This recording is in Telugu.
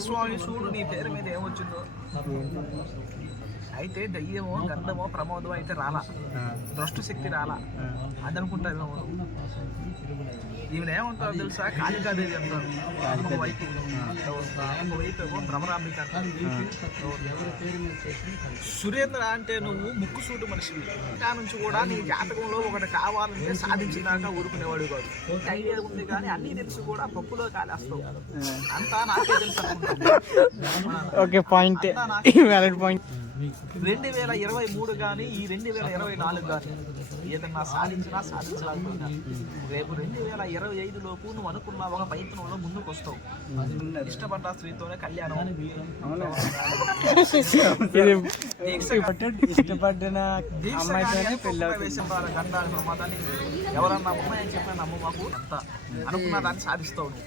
రామస్వామి చూడు నీ పేరు మీద ఏమొచ్చిందో. అయితే దయ్యమో గంధమో ప్రమోదమో అయితే రాలా, దృష్టి శక్తి రాలా అది అనుకుంటారు. ఈమెను ఏమంటారు తెలుసా, కాళికాదేవి అంటారు. ఒకవైపు ఏమో భ్రమరాంబిక అంటారు. సురేంద్ర అంటే నువ్వు ముక్కు సూటు మనిషివి. ఇంకా నుంచి కూడా నీ జాతకంలో ఒకటి కావాలంటే సాధించినాక ఊరుకునేవాడు కాదు. ఐడియా ఉంది కానీ అన్ని తెలుసు కూడా పప్పులో కాలేస్తావు. అంతా నాకే తెలుసు అనుకుంటాను. 2023 కానీ ఈ 2024 కానీ ఏదన్నా సాధించలేకపోయినా రేపు 2025 లోపు నువ్వు అనుకున్న ఒక ప్రయత్నంలో ముందుకు వస్తావు. ఇష్టపడ్డ స్త్రీతోనే కళ్యాణం. ఇష్టపడిన గండాన్ని ప్రమాదాన్ని ఎవరన్నా ఉన్నాయని చెప్పిన నమ్ము మాకు అంత అనుకున్న దాన్ని సాధిస్తావు నువ్వు.